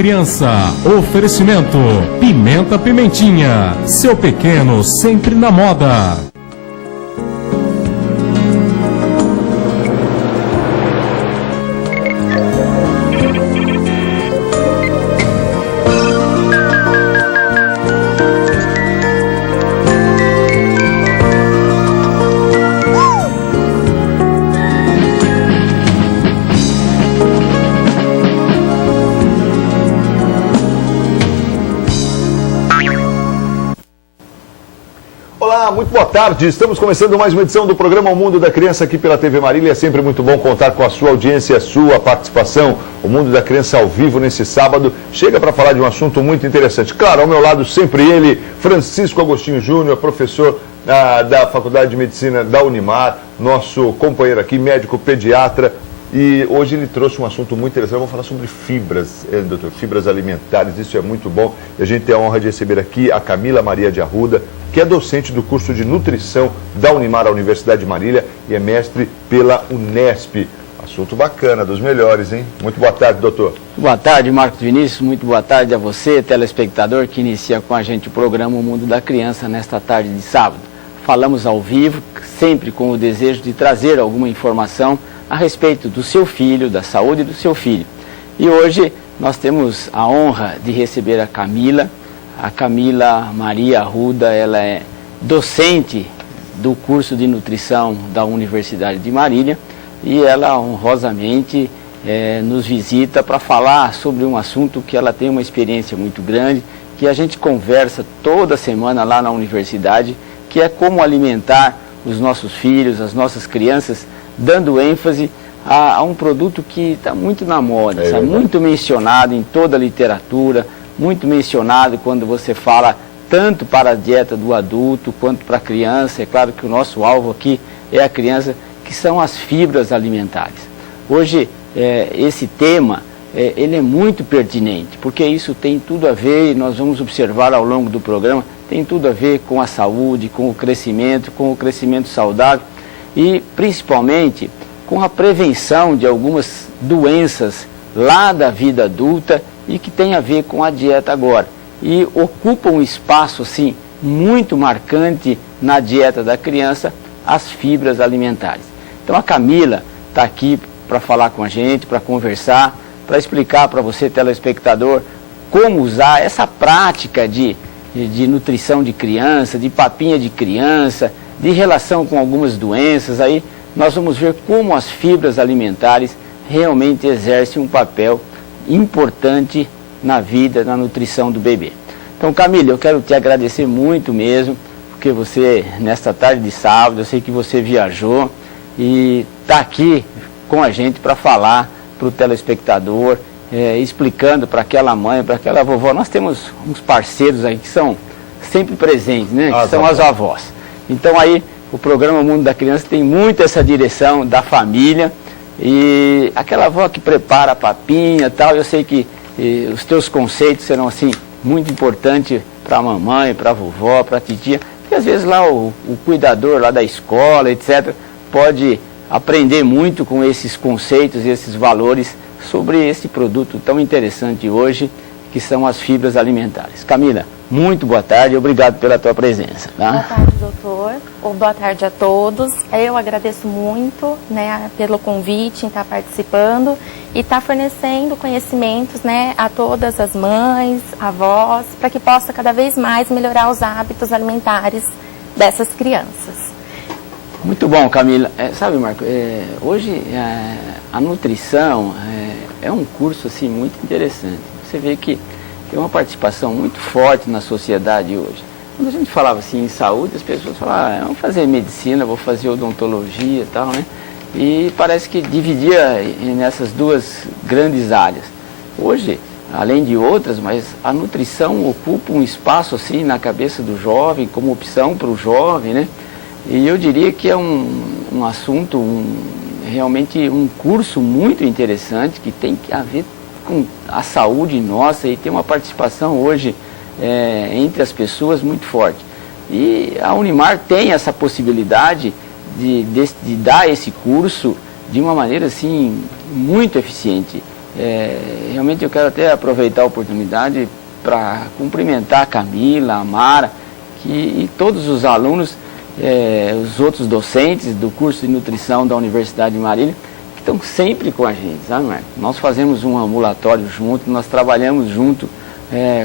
Criança. Oferecimento Pimenta Pimentinha. Seu pequeno sempre na moda. Muito boa tarde, estamos começando mais uma edição do programa O Mundo da Criança aqui pela TV Marília. É sempre muito bom contar com a sua audiência, a sua participação. O Mundo da Criança ao vivo nesse sábado chega para falar de um assunto muito interessante. Claro, ao meu lado sempre ele, Francisco Agostinho Júnior, professor da Faculdade de Medicina da Unimar, nosso companheiro aqui, médico pediatra. E hoje ele trouxe um assunto muito interessante. Vamos falar sobre fibras, doutor, fibras alimentares, isso é muito bom. E a gente tem a honra de receber aqui a Camila Maria de Arruda, que é docente do curso de nutrição da Unimar, a Universidade de Marília, e é mestre pela Unesp. Assunto bacana, dos melhores, hein? Muito boa tarde, doutor. Boa tarde, Marcos Vinícius. Muito boa tarde a você, telespectador, que inicia com a gente o programa O Mundo da Criança nesta tarde de sábado. Falamos ao vivo, sempre com o desejo de trazer alguma informação a respeito do seu filho, da saúde do seu filho. E hoje nós temos a honra de receber a Camila Maria Arruda. Ela é docente do curso de nutrição da Universidade de Marília e ela honrosamente nos visita para falar sobre um assunto que ela tem uma experiência muito grande, que a gente conversa toda semana lá na universidade, que é como alimentar os nossos filhos, as nossas crianças, dando ênfase a um produto que está muito na moda, sabe? Muito mencionado em toda a literatura, muito mencionado quando você fala tanto para a dieta do adulto quanto para a criança. É claro que o nosso alvo aqui é a criança, que são as fibras alimentares. Hoje, esse tema, ele é muito pertinente, porque isso tem tudo a ver, e nós vamos observar ao longo do programa, tem tudo a ver com a saúde, com o crescimento saudável, e principalmente com a prevenção de algumas doenças lá da vida adulta e que tem a ver com a dieta agora. E ocupa um espaço assim muito marcante na dieta da criança, as fibras alimentares. Então a Camila está aqui para falar com a gente, para conversar, para explicar para você, telespectador, como usar essa prática de nutrição de criança, de papinha de criança, de relação com algumas doenças. Aí nós vamos ver como as fibras alimentares realmente exercem um papel importante na vida, na nutrição do bebê. Então, Camila, eu quero te agradecer muito mesmo, porque você, nesta tarde de sábado, eu sei que você viajou e está aqui com a gente para falar para o telespectador, explicando para aquela mãe, para aquela vovó. Nós temos uns parceiros aí que são sempre presentes, né? Que são as avós. Então aí o programa Mundo da Criança tem muito essa direção da família, e aquela avó que prepara a papinha e tal, eu sei que os teus conceitos serão assim muito importantes para a mamãe, para a vovó, para a titia, porque às vezes lá o cuidador lá da escola, etc., pode aprender muito com esses conceitos e esses valores sobre esse produto tão interessante hoje, que são as fibras alimentares. Camila, muito boa tarde e obrigado pela tua presença. Tá? Boa tarde, doutor. Boa tarde a todos. Eu agradeço muito, né, pelo convite em estar participando e estar fornecendo conhecimentos, né, a todas as mães, avós, para que possa cada vez mais melhorar os hábitos alimentares dessas crianças. Muito bom, Camila. Sabe, Marco, hoje a nutrição é um curso assim, muito interessante. Você vê que tem uma participação muito forte na sociedade hoje. Quando a gente falava assim em saúde, as pessoas falavam, vamos fazer medicina, vou fazer odontologia e tal, né? E parece que dividia nessas duas grandes áreas. Hoje, além de outras, mas a nutrição ocupa um espaço assim na cabeça do jovem, como opção para o jovem, né? E eu diria que é um assunto, realmente um curso muito interessante, que tem a ver com a saúde nossa e tem uma participação hoje entre as pessoas muito forte. E a Unimar tem essa possibilidade de dar esse curso de uma maneira assim muito eficiente. Realmente eu quero até aproveitar a oportunidade para cumprimentar a Camila, a Mara, e todos os alunos, os outros docentes do curso de nutrição da Universidade de Marília, que estão sempre com a gente, sabe, Marcos? Nós fazemos um ambulatório junto, nós trabalhamos junto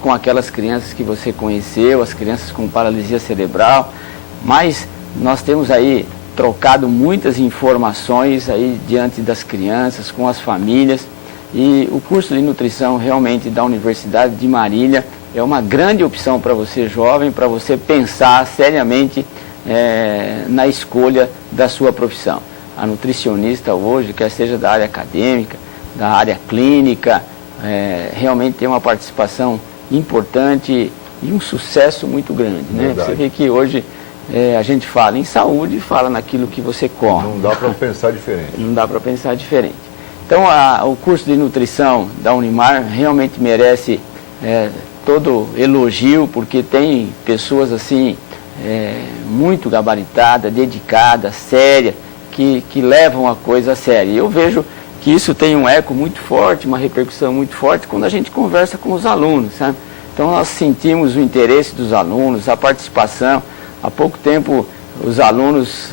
com aquelas crianças que você conheceu, as crianças com paralisia cerebral, mas nós temos aí trocado muitas informações aí diante das crianças, com as famílias, e o curso de nutrição realmente da Universidade de Marília é uma grande opção para você jovem, para você pensar seriamente na escolha da sua profissão. A nutricionista hoje, quer seja da área acadêmica, da área clínica, realmente tem uma participação importante e um sucesso muito grande, né? Você vê que hoje a gente fala em saúde e fala naquilo que você come. Não dá para pensar diferente. Não dá para pensar diferente. Então, o curso de nutrição da Unimar realmente merece todo elogio, porque tem pessoas assim, muito gabaritadas, dedicadas, sérias, que levam a coisa a sério. E eu vejo que isso tem um eco muito forte, uma repercussão muito forte quando a gente conversa com os alunos, sabe? Então, nós sentimos o interesse dos alunos, a participação. Há pouco tempo, os alunos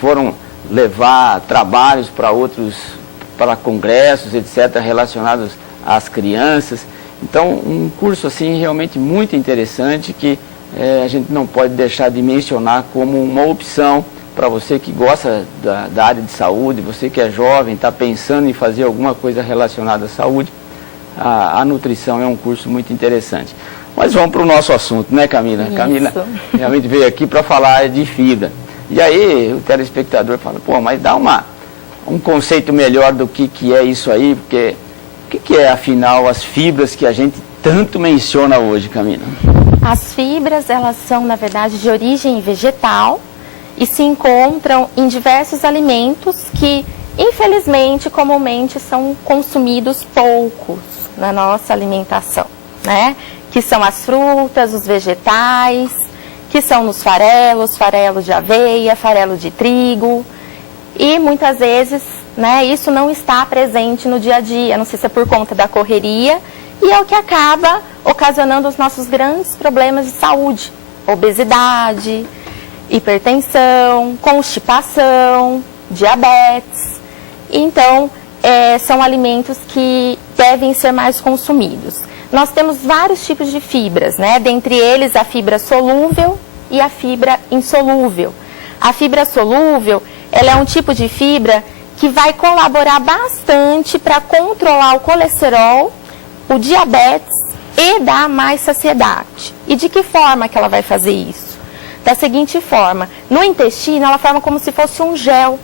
foram levar trabalhos para congressos, etc., relacionados às crianças. Então, um curso assim realmente muito interessante que a gente não pode deixar de mencionar como uma opção para você que gosta da área de saúde, você que é jovem, está pensando em fazer alguma coisa relacionada à saúde. A nutrição é um curso muito interessante. Mas vamos para o nosso assunto, né, Camila? Isso. Camila realmente veio aqui para falar de fibra. E aí o telespectador fala, pô, mas dá um conceito melhor do que é isso aí, porque o que é, afinal, as fibras que a gente tanto menciona hoje, Camila? As fibras, elas são, na verdade, de origem vegetal e se encontram em diversos alimentos que, infelizmente, comumente são consumidos poucos na nossa alimentação, né? Que são as frutas, os vegetais, que são nos farelos de aveia, farelo de trigo. E muitas vezes, né, isso não está presente no dia a dia, não sei se é por conta da correria, e é o que acaba ocasionando os nossos grandes problemas de saúde, obesidade, hipertensão, constipação, diabetes. Então, são alimentos que devem ser mais consumidos. Nós temos vários tipos de fibras, né? Dentre eles a fibra solúvel e a fibra insolúvel. A fibra solúvel, ela é um tipo de fibra que vai colaborar bastante para controlar o colesterol, o diabetes e dar mais saciedade. E de que forma que ela vai fazer isso? Da seguinte forma, no intestino ela forma como se fosse um gel.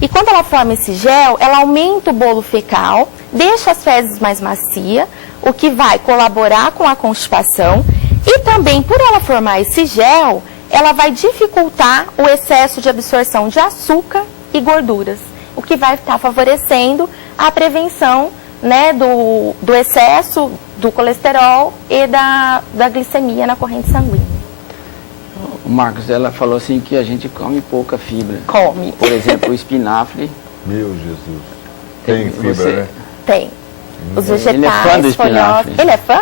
E quando ela forma esse gel, ela aumenta o bolo fecal, deixa as fezes mais macias, o que vai colaborar com a constipação. E também, por ela formar esse gel, ela vai dificultar o excesso de absorção de açúcar e gorduras, o que vai estar favorecendo a prevenção, né, do excesso do colesterol e da glicemia na corrente sanguínea. O Marcos, ela falou assim que a gente come pouca fibra. Come. Por exemplo, o espinafre. Meu Jesus. Tem fibra, né? Tem. Os vegetais, ele é fã do espinafre. Ele é fã?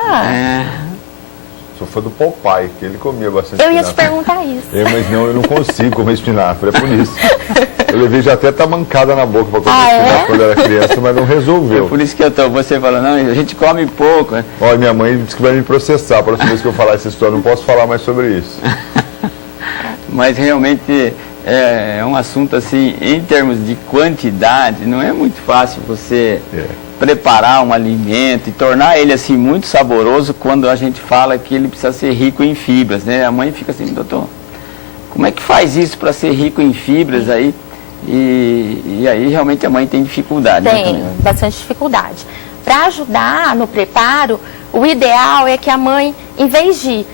Sou fã do Popeye, que ele comia bastante Eu ia espinafre. te perguntar isso. Mas não, eu não consigo comer espinafre, é por isso. Eu levei já até mancada na boca para comer espinafre quando era criança, mas não resolveu. É por isso que você falando, não, a gente come pouco. Né? Olha, minha mãe disse que vai me processar a próxima vez que eu falar essa história, não posso falar mais sobre isso. Mas realmente é um assunto assim, em termos de quantidade, não é muito fácil você preparar um alimento e tornar ele assim muito saboroso quando a gente fala que ele precisa ser rico em fibras, né? A mãe fica assim, doutor, como é que faz isso para ser rico em fibras aí? E aí realmente a mãe tem dificuldade. Tem, né, bastante dificuldade. Para ajudar no preparo, o ideal é que a mãe, em vez de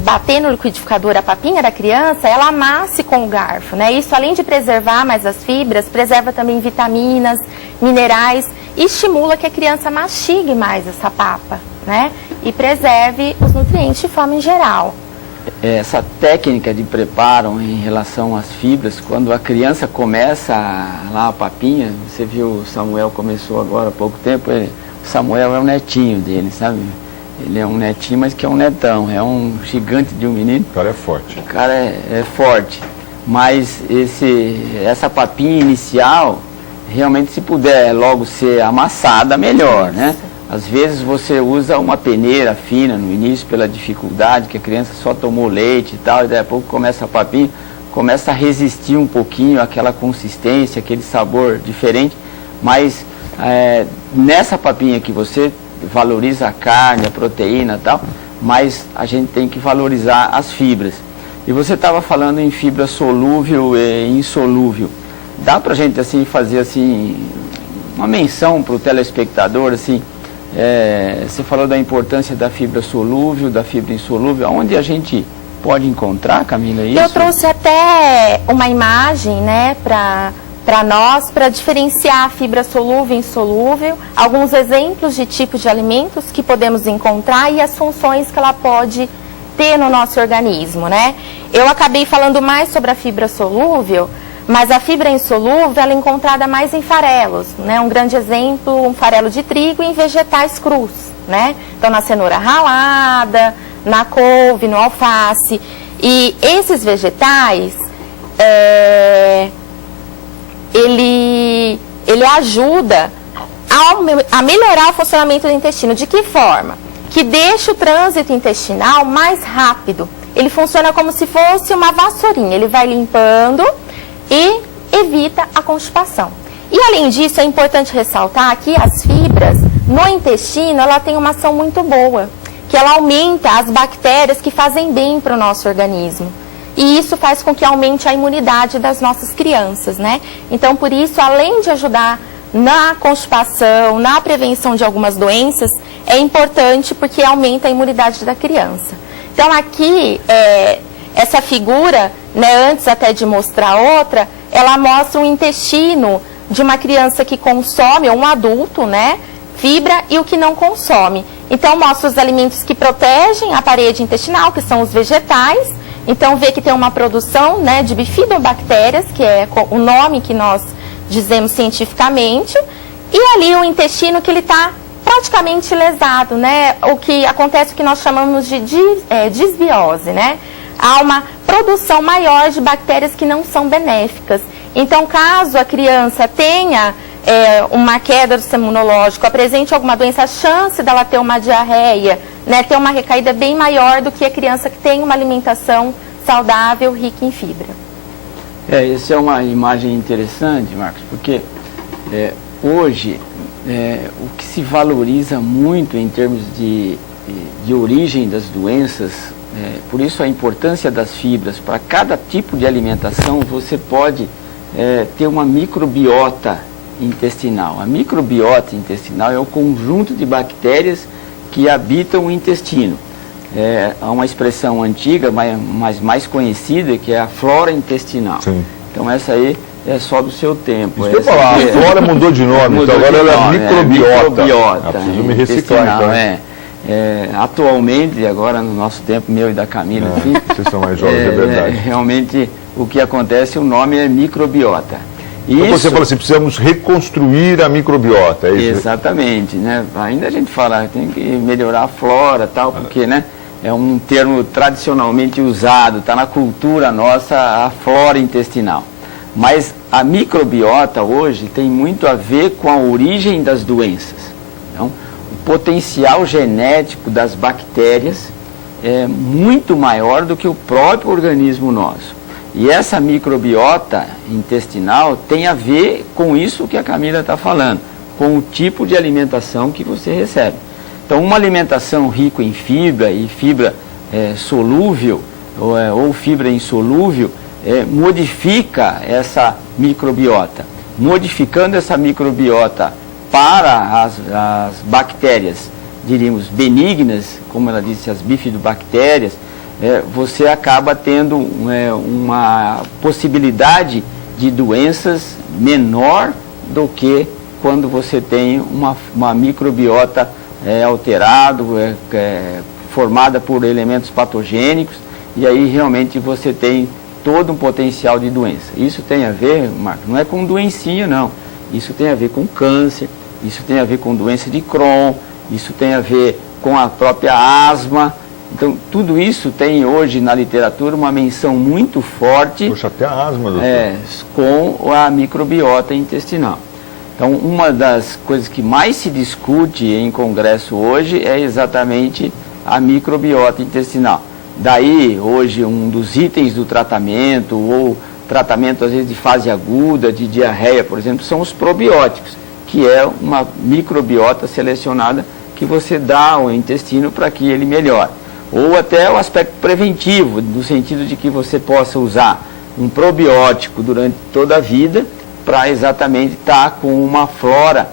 bater no liquidificador a papinha da criança, ela amasse com o garfo, né? Isso, além de preservar mais as fibras, preserva também vitaminas, minerais e estimula que a criança mastigue mais essa papa, né? E preserve os nutrientes de forma em geral. essa técnica de preparo em relação às fibras, quando a criança começa lá a papinha, você viu o Samuel começou agora há pouco tempo, o Samuel é o netinho dele, sabe? Ele é um netinho, mas que é um netão, é um gigante de um menino. O cara é forte. O cara é forte, mas essa papinha inicial, realmente se puder logo ser amassada, melhor, né? Às vezes você usa uma peneira fina no início pela dificuldade, que a criança só tomou leite e tal, e daí a pouco começa a papinha, começa a resistir um pouquinho àquela consistência, aquele sabor diferente, mas nessa papinha que você valoriza a carne, a proteína e tal, mas a gente tem que valorizar as fibras. E você estava falando em fibra solúvel e insolúvel. Dá pra gente assim fazer assim uma menção para o telespectador assim? Você falou da importância da fibra solúvel, da fibra insolúvel. Onde a gente pode encontrar, Camila, isso? Eu trouxe até uma imagem, né, para nós, para diferenciar a fibra solúvel e insolúvel, alguns exemplos de tipos de alimentos que podemos encontrar e as funções que ela pode ter no nosso organismo, né? Eu acabei falando mais sobre a fibra solúvel, mas a fibra insolúvel ela é encontrada mais em farelos, né? Um grande exemplo, um farelo de trigo e em vegetais crus, né? Então, na cenoura ralada, na couve, no alface. E esses vegetais, ele ajuda a melhorar o funcionamento do intestino. De que forma? Que deixa o trânsito intestinal mais rápido. Ele funciona como se fosse uma vassourinha, ele vai limpando e evita a constipação. E além disso, é importante ressaltar que as fibras no intestino, ela tem uma ação muito boa, que ela aumenta as bactérias que fazem bem para o nosso organismo. E isso faz com que aumente a imunidade das nossas crianças, né? Então, por isso, além de ajudar na constipação, na prevenção de algumas doenças, é importante porque aumenta a imunidade da criança. Então, aqui, essa figura, né, antes até de mostrar outra, ela mostra o intestino de uma criança que consome, ou um adulto, né, fibra, e o que não consome. Então, mostra os alimentos que protegem a parede intestinal, que são os vegetais. Então, vê que tem uma produção, né, de bifidobactérias, que é o nome que nós dizemos cientificamente. E ali o intestino que ele está praticamente lesado, né? O que acontece, o que nós chamamos de disbiose, né? Há uma produção maior de bactérias que não são benéficas. Então, caso a criança tenha uma queda do sistema imunológico, apresente alguma doença, a chance dela ter uma diarreia, né, ter uma recaída bem maior do que a criança que tem uma alimentação saudável, rica em fibra. Essa é uma imagem interessante, Marcos, porque hoje o que se valoriza muito em termos de origem das doenças, por isso a importância das fibras. Para cada tipo de alimentação você pode ter uma microbiota intestinal. A microbiota intestinal é o conjunto de bactérias que habitam o intestino. Há uma expressão antiga, mas mais conhecida, que é a flora intestinal. Sim. Então essa aí é só do seu tempo. Isso que eu falar, a flora mudou de nome, então agora ela é microbiota. Microbiota. Preciso me reciclar, então. Atualmente, agora no nosso tempo, meu e da Camila, aqui, vocês são mais jovens, é verdade. Realmente o que acontece, o nome é microbiota. Então você fala assim, precisamos reconstruir a microbiota, é isso? Exatamente, né? Ainda a gente fala, tem que melhorar a flora, tal, porque, né, é um termo tradicionalmente usado, está na cultura nossa, a flora intestinal. Mas a microbiota hoje tem muito a ver com a origem das doenças. Então, o potencial genético das bactérias é muito maior do que o próprio organismo nosso. E essa microbiota intestinal tem a ver com isso que a Camila está falando, com o tipo de alimentação que você recebe. Então, uma alimentação rica em fibra e fibra solúvel ou fibra insolúvel modifica essa microbiota. Modificando essa microbiota para as bactérias, diríamos, benignas, como ela disse, as bifidobactérias, você acaba tendo uma possibilidade de doenças menor do que quando você tem uma microbiota alterada, formada por elementos patogênicos. e aí realmente você tem todo um potencial de doença. Isso tem a ver, Marcos, não é com doencinha não, isso tem a ver com câncer, isso tem a ver com doença de Crohn, isso tem a ver com a própria asma. Então, tudo isso tem hoje na literatura uma menção muito forte. Puxa, até a asma, doutor. Com a microbiota intestinal. Então, uma das coisas que mais se discute em congresso hoje é exatamente a microbiota intestinal. Daí, hoje, um dos itens do tratamento, ou tratamento, às vezes, de fase aguda, de diarreia, por exemplo, são os probióticos, que é uma microbiota selecionada que você dá ao intestino para que ele melhore. Ou até o aspecto preventivo, no sentido de que você possa usar um probiótico durante toda a vida para exatamente estar com uma flora,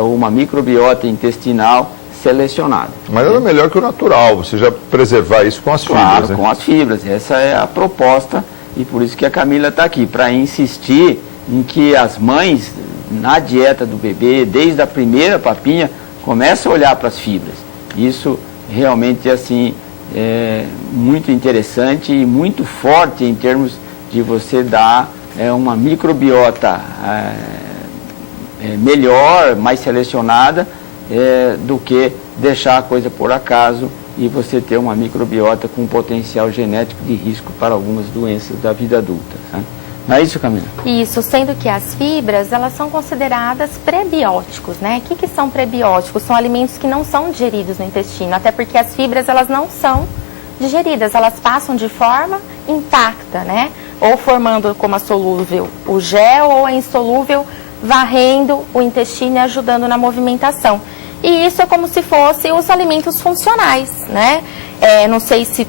ou uma microbiota intestinal selecionada. Mas nada melhor que o natural, você já preservar isso com as fibras, né? Claro, com as fibras. Essa é a proposta e por isso que a Camila está aqui, para insistir em que as mães, na dieta do bebê, desde a primeira papinha, começam a olhar para as fibras. Isso realmente assim é muito interessante e muito forte em termos de você dar uma microbiota melhor, mais selecionada, do que deixar a coisa por acaso e você ter uma microbiota com potencial genético de risco para algumas doenças da vida adulta. Né? Não é isso, Camila? Isso, sendo que as fibras, elas são consideradas prebióticos, né? O que são prebióticos? São alimentos que não são digeridos no intestino, até porque as fibras, elas não são digeridas, elas passam de forma intacta, né? Ou formando como a solúvel o gel, ou a insolúvel varrendo o intestino e ajudando na movimentação. E isso é como se fossem os alimentos funcionais, né? Não sei se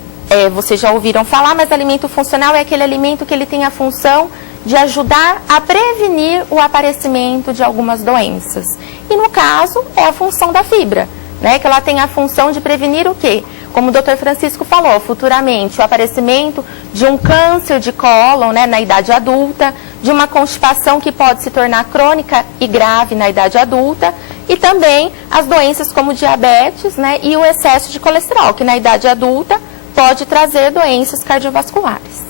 vocês já ouviram falar, mas alimento funcional é aquele alimento que ele tem a função de ajudar a prevenir o aparecimento de algumas doenças. E no caso, é a função da fibra, né? Que ela tem a função de prevenir o quê? Como o Dr. Francisco falou, futuramente o aparecimento de um câncer de cólon, né, na idade adulta, de uma constipação que pode se tornar crônica e grave na idade adulta, e também as doenças como diabetes, né, e o excesso de colesterol, que na idade adulta pode trazer doenças cardiovasculares.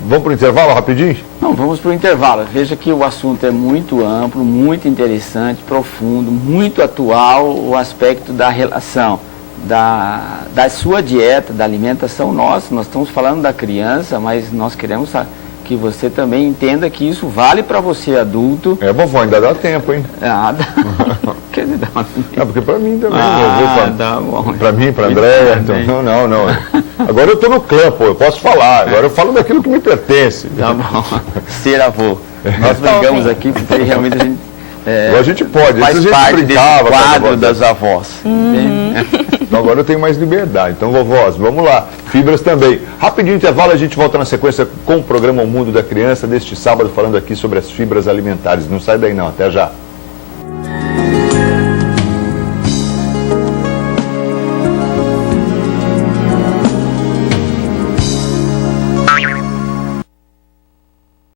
Vamos para o intervalo rapidinho? Não, vamos para o intervalo. Veja que o assunto é muito amplo, muito interessante, profundo, muito atual, o aspecto da relação da sua dieta, da alimentação nossa. Nós estamos falando da criança, mas nós queremos que você também entenda que isso vale para você adulto. Vovó, ainda dá tempo, hein? Dá. Quer dizer, dá. Porque para mim também. Dá bom. Para mim, para a Andréia. Então, não. Agora eu estou no clã, pô, eu posso falar. Agora eu falo daquilo que me pertence. Tá bom. Ser avô. Nós brigamos aqui porque realmente a gente... a gente pode. Faz a gente parte brincava, desse quadro das avós. Então agora eu tenho mais liberdade. Então, vovós, vamos lá. Fibras também. Rapidinho intervalo, a gente volta na sequência com o programa O Mundo da Criança, deste sábado, falando aqui sobre as fibras alimentares. Não sai daí não, até já.